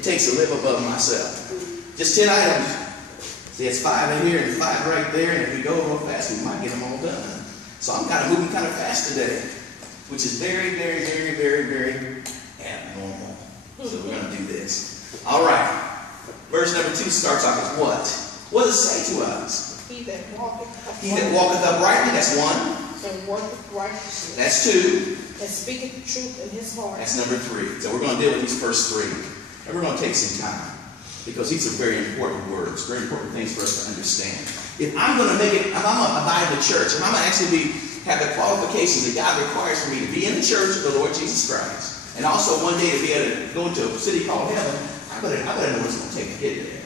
it takes to live above myself. Just 10 items. See, it's 5 in here and 5 right there, and if we go real fast, we might get them all done. So I'm kind of moving kind of fast today, which is very, very, very, very, very abnormal. So we're going to do this. All right. Verse number 2 starts off as what? What does it say to us? He that walketh uprightly, that's 1. And worketh righteousness. That's 2. And speaketh the truth in his heart. That's number 3. So we're going to deal with these first 3. And we're going to take some time, because these are very important words, very important things for us to understand. If I'm going to make it, if I'm going to abide in the church, if I'm going to actually have the qualifications that God requires for me to be in the church of the Lord Jesus Christ, and also one day to be able to go into a city called heaven, I better know what it's going to take to get there.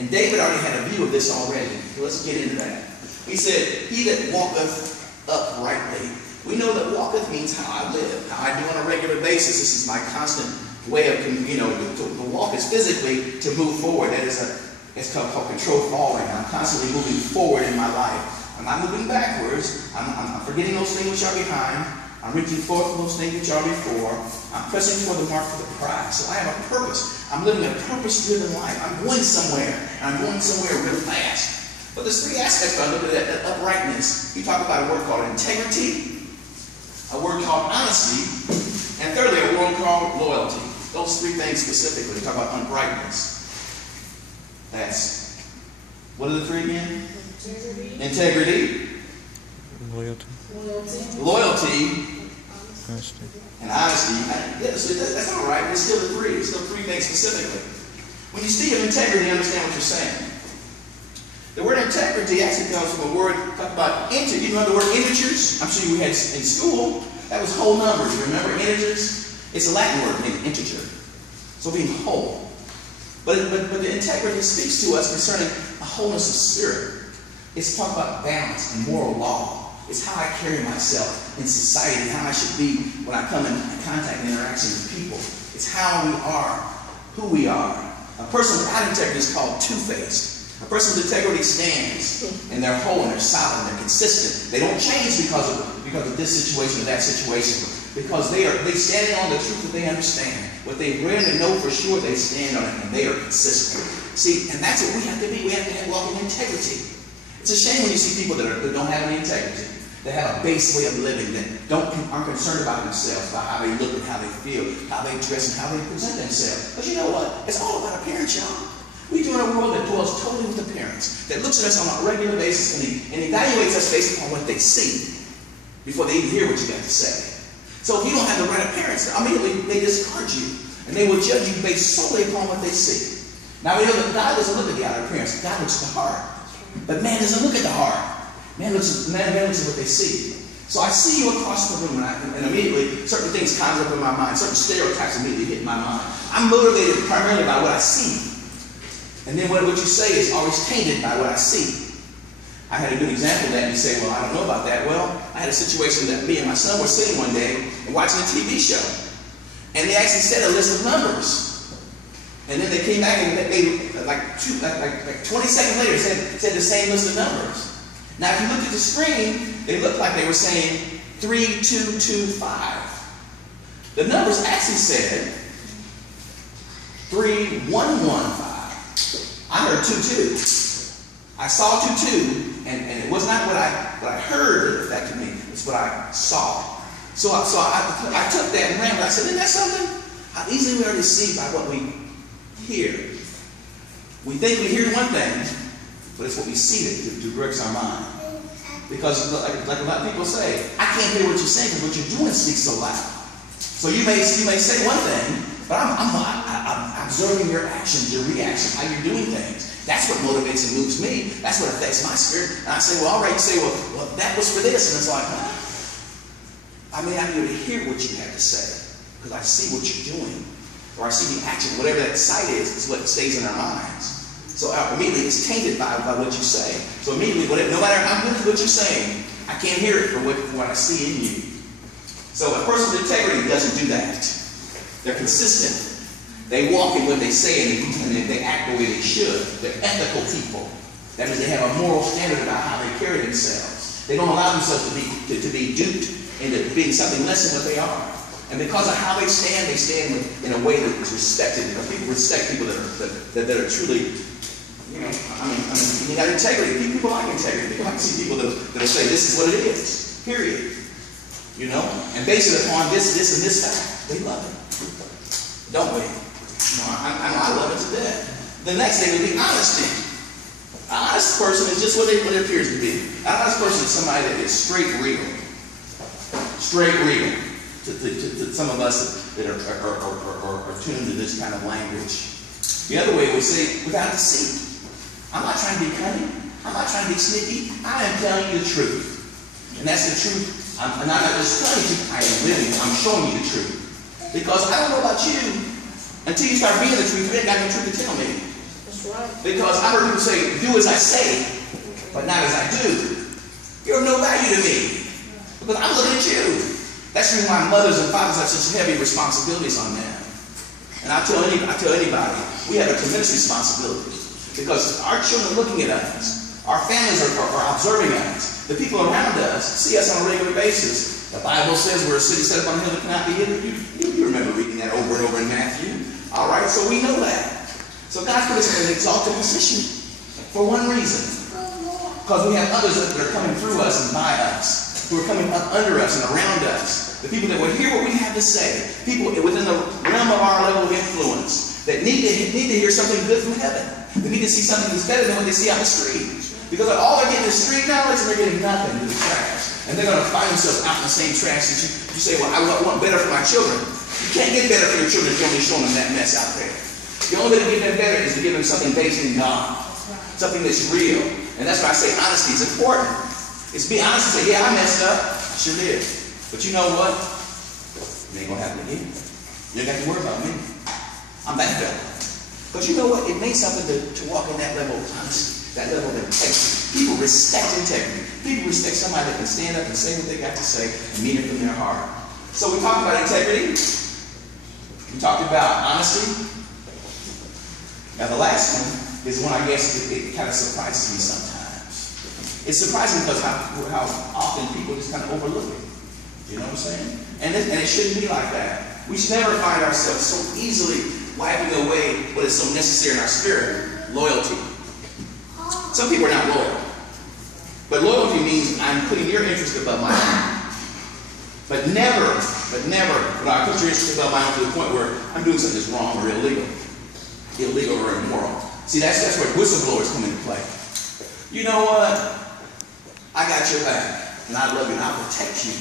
And David already had a view of this already. So let's get into that. He said, he that walketh uprightly. We know that walketh means how I live, how I do on a regular basis. This is my constant way of, to walk is physically to move forward. That is it's called controlled falling. I'm constantly moving forward in my life. I'm not moving backwards. I'm forgetting those things which are behind. I'm reaching forth for those things which are before. I'm pressing for the mark for the prize. So I have a purpose. I'm living a purpose-driven life. I'm going somewhere. And I'm going somewhere real fast. But there's 3 aspects when I look at that uprightness. We talk about a word called integrity, a word called honesty, and thirdly, a word called loyalty. Those 3 things specifically. We talk about uprightness. That's, what are the 3 again? Integrity. Loyalty. Honesty. And honesty. That's all right. It's still the 3. It's still 3 things specifically. When you speak of integrity, understand what you're saying. The word integrity actually comes from a word, talk about integer. You know the word integers? I'm sure we had in school. That was whole numbers. Remember integers? It's a Latin word meaning integer. So being whole. But the integrity speaks to us concerning a wholeness of spirit. It's talking about balance and moral law. It's how I carry myself in society, how I should be when I come in contact and interaction with people. It's how we are, who we are. A person without integrity is called two-faced. A person with integrity stands, and they're whole, and they're solid, and they're consistent. They don't change because of this situation or that situation, because they standing on the truth that they understand. What they read and know for sure, they stand on it, and they are consistent. See, and that's what we have to be. We have to walk in integrity. It's a shame when you see people that don't have any integrity. They have a base way of living that aren't concerned about themselves, about how they look and how they feel, how they dress and how they present themselves. But you know what? It's all about appearance, y'all. We do in a world that dwells totally with appearance, that looks at us on a regular basis and evaluates us based upon what they see before they even hear what you got to say. So if you don't have the right appearance, immediately they discard you, and they will judge you based solely upon what they see. Now we know that God doesn't look at the outer appearance; God looks at the heart. But man doesn't look at the heart. Man looks at what they see. So I see you across the room, and immediately certain things conjure up in my mind. Certain stereotypes immediately hit my mind. I'm motivated primarily by what I see. And then what you say is always tainted by what I see. I had a good example of that, and you say, well, I don't know about that. Well, I had a situation that me and my son were sitting one day and watching a TV show. And they actually said a list of numbers. And then they came back and they like 20 seconds later said the same list of numbers. Now, if you looked at the screen, they looked like they were saying 3225. The numbers actually said 3115. I heard 22. I saw 22, and it was not what I heard that affected me. It's what I saw. So I took that and ran. I said, isn't that something? How easily we are deceived by what we hear. We think we hear one thing, but it's what we see that directs our mind. Because like a lot of people say, I can't hear what you're saying because what you're doing speaks so loud. So you may say one thing, but I'm observing your actions, your reactions, how you're doing things. That's what motivates and moves me. That's what affects my spirit. And I say, well, all right. You say, well, that was for this. And it's like, I may not be able to hear what you have to say because I see what you're doing. Or I see the action. Whatever that sight is what stays in our minds. So immediately it's tainted by what you say. So immediately, no matter how good what you're saying, I can't hear it for what I see in you. So a person with integrity doesn't do that. They're consistent. They walk in what they say and they act the way they should. They're ethical people. That means they have a moral standard about how they carry themselves. They don't allow themselves to be duped into being something less than what they are. And because of how they stand in a way that is respected. You know, people respect people that are truly, you know, I mean, you got integrity. People like integrity. People like to see people that say, this is what it is, period. You know, and based it upon this, and this fact, they love it. Don't we? I love it to death. The next thing would be honesty. An honest person is just what it appears to be. An honest person is somebody that is straight real. Straight real. To some of us that are tuned to this kind of language. The other way would say, without deceit. I'm not trying to be cunning. I'm not trying to be sneaky. I am telling you the truth. And that's the truth. I'm not just telling you, I am living. I'm showing you the truth. Because I don't know about you, until you start being the truth, you ain't got no truth to tell me. That's right. Because I've heard people say, do as I say, but not as I do. You're of no value to me. Because I'm looking at you. That's the reason why mothers and fathers have such heavy responsibilities on them. And I tell anybody, we have a tremendous responsibility. Because our children are looking at us. Our families are observing us. The people around us see us on a regular basis. The Bible says we're a city set up on a hill that cannot be hidden. You remember reading that over and over in Matthew. All right, so we know that. So God put us in an exalted position for one reason. Because we have others that are coming through us and by us, who are coming up under us and around us. The people that will hear what we have to say. People within the realm of our level of influence that need to hear something good from heaven. They need to see something that's better than what they see on the street. Because all they're getting is street knowledge and they're getting nothing to the trash. And they're going to find themselves out in the same trash that you say, well, I want better for my children. You can't get better for your children if you're only showing them that mess out there. The only way to get them better is to give them something based in God. Something that's real. And that's why I say honesty is important. It's be honest and say, yeah, I messed up. I sure did. But you know what? It ain't going to happen again. You don't have to worry about me. I'm that fella. Because you know what? It means something to walk in that level of honesty, that level of integrity. People respect integrity. People respect somebody that can stand up and say what they got to say and mean it from their heart. So we talked about integrity. We talked about honesty. Now the last one is one I guess it kind of surprises me sometimes. It's surprising because how often people just kind of overlook it. You know what I'm saying? And it shouldn't be like that. We should never find ourselves so easily wiping away what is so necessary in our spirit, loyalty. Some people are not loyal. But loyalty means I'm putting your interest above my own. But never will I put your interest above my own to the point where I'm doing something that's wrong or illegal or immoral. See, that's where whistleblowers come into play. You know what? I got your back, and I love you, and I'll protect you.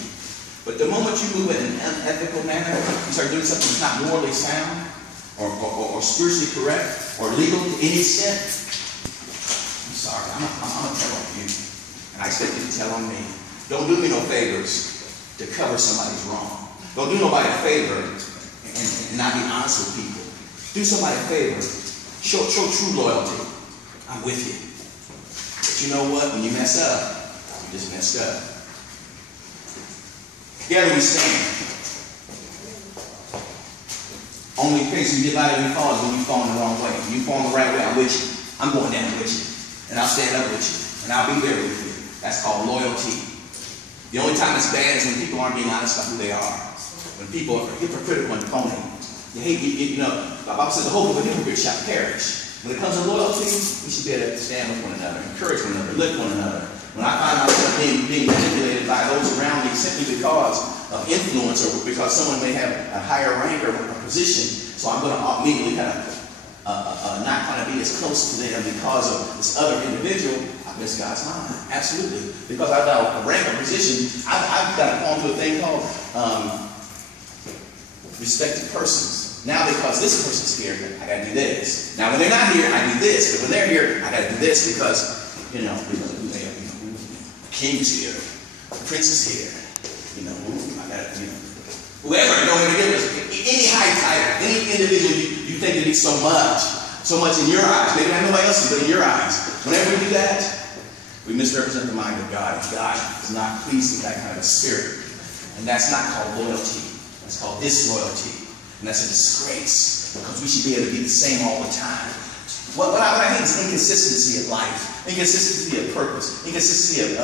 But the moment you move in an unethical manner, you start doing something that's not morally sound, or spiritually correct, or legal to any extent, I'm sorry, I'm going to tell on you. And I expect you to tell on me. Don't do me no favors to cover somebody's wrong. Don't do nobody a favor and not be honest with people. Do somebody a favor. Show true loyalty. I'm with you. But you know what? When you mess up, you just messed up. Together we stand. Only place you get out of your fall is when you fall in the wrong way. When you fall in the right way, I'm with you. I'm going down with you. And I'll stand up with you. And I'll be there with you. That's called loyalty. The only time it's bad is when people aren't being honest about who they are. When people are hypocritical and phony. You know, the Bible says the hope of a hypocrite shall perish. When it comes to loyalty, we should be able to stand with one another, encourage one another, lift one another. When I find myself being manipulated by those around me simply because of influence or because someone may have a higher rank or a position, so I'm going to immediately kind of not kind of be as close to them because of this other individual, I miss God's mind. Absolutely. Because I've got a rank or position, I've got to fall into a thing called respected persons. Now because this person's here, I got to do this. Now when they're not here, I do this. But when they're here, I got to do this because, you know, the king's here, the prince is here. You know, I got to, you know, whoever, don't want to give us any high title, any individual you think that he's so much in your eyes. Maybe not nobody else's, but in your eyes. Whenever we do that, we misrepresent the mind of God. And God is not pleased with that kind of a spirit. And that's not called loyalty. That's called disloyalty. And that's a disgrace, because we should be able to be the same all the time. What I mean is inconsistency of life, inconsistency of purpose, inconsistency of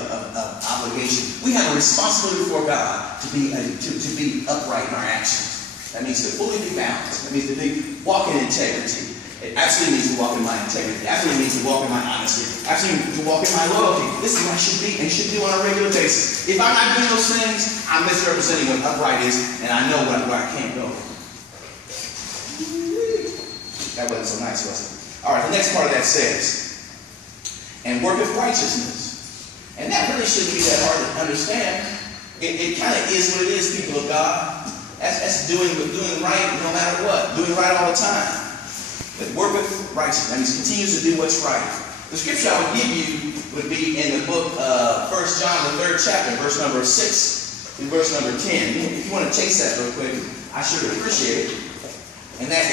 obligation. We have a responsibility before God to be upright in our actions. That means to fully be balanced. That means to walk in integrity. It absolutely means to walk in my integrity. It absolutely means to walk in my honesty. It absolutely means to walk in my loyalty. This is what I should be and should do on a regular basis. If I'm not doing those things, I'm misrepresenting what upright is, and I know where I can't go. That wasn't so nice, was it? All right, the next part of that says, and worketh righteousness. And that really shouldn't be that hard to understand. It kind of is what it is, people of God. That's doing right no matter what. Doing right all the time. But worketh righteousness. That means continues to do what's right. The scripture I would give you would be in the book 1 John, the 3rd chapter, verse number 6 and verse number 10. If you want to chase that real quick, I sure would appreciate it. And that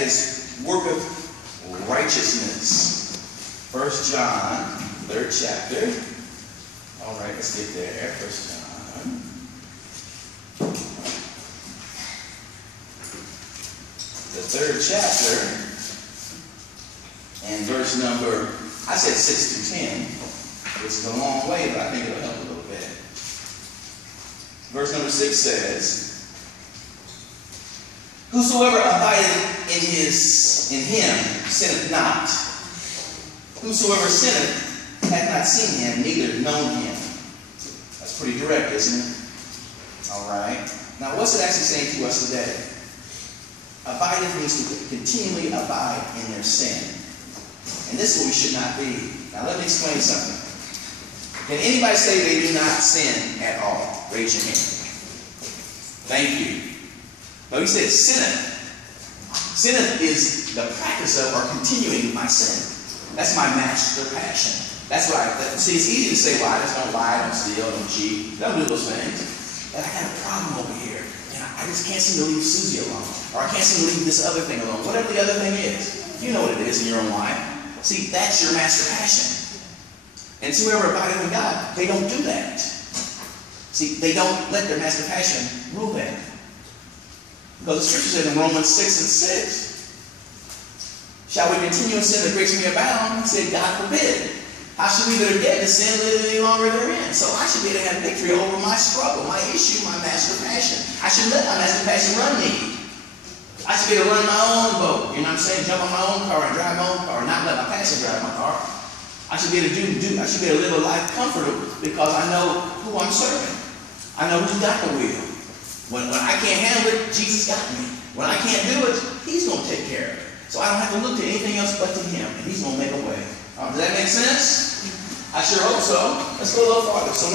is worketh righteousness. 1 John, 3rd chapter. All right, let's get there. 1 John. The 3rd chapter, and verse number, I said 6 through 10, which is a long way, but I think it'll help a little bit. Verse number 6 says, whosoever abideth in him sinneth not. Whosoever sinneth hath not seen him, neither known him. That's pretty direct, isn't it? All right. Now, what's it actually saying to us today? Abideth means to continually abide in their sin. And this is what we should not be. Now, let me explain something. Can anybody say they do not sin at all? Raise your hand. Thank you. No, he said sinneth. Sinneth is the practice of or continuing my sin. That's my master passion. That's what see, it's easy to say, well, I just don't lie, don't steal, don't cheat, don't do those things. But I got a problem over here. And I just can't seem to leave Susie alone. Or I can't seem to leave this other thing alone. Whatever the other thing is. You know what it is in your own life. See, that's your master passion. And see, whoever abideth in God, they don't do that. See, they don't let their master passion rule them. Because the scripture says in Romans 6 and 6, shall we continue in sin that grace may abound? He said, God forbid. How should we that are dead to sin live any longer therein? So I should be able to have victory over my struggle, my issue, my master passion. I should let my master passion run me. I should be able to run my own boat. You know what I'm saying? Jump on my own car and drive my own car, not let my passion drive my car. I should be able to I should be able to live a life comfortable because I know who I'm serving. I know who's got the wheel. When I can't handle it, Jesus got me. When I can't do it, he's going to take care of it. So I don't have to look to anything else but to him, and he's going to make a way. Does that make sense? I sure hope so. Let's go a little farther. So